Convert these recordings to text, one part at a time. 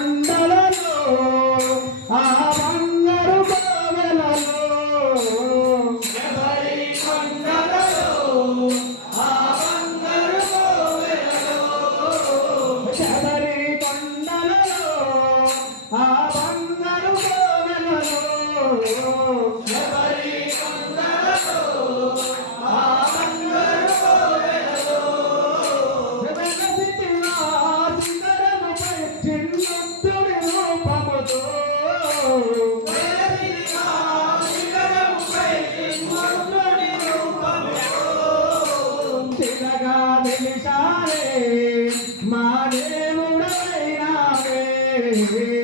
আন্দোলন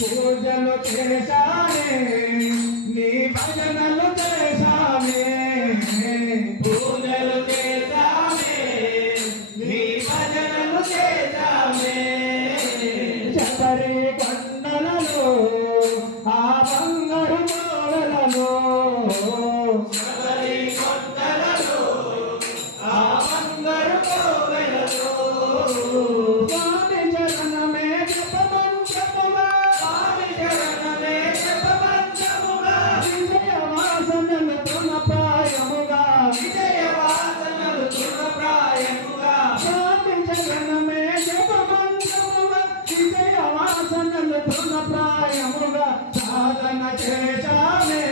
పూజలు చేశానే నీ భజనలు చేశానే. పూజలు तन छे जाने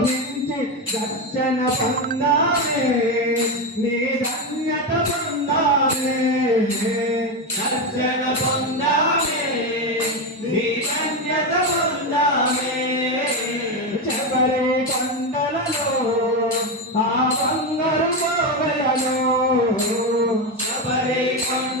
వింటి దర్శన పొందాలే నీ ధన్యత పొందాలే దర్శన పొందాలే నీ ధన్యత పొందాలే శబరి కొండలలో ఆ బంగారు శబరి కొండ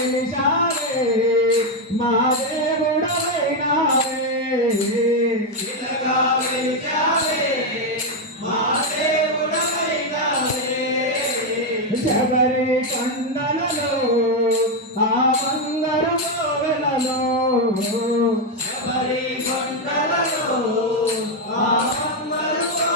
వెలిశావే మా దేవుడవైనావే ఇలాగా వెలిశావే మా దేవుడవైనావే శబరి కందలలో ఆ బంగారమో వెలలో శబరి కొండలలో ఆ బంగారమో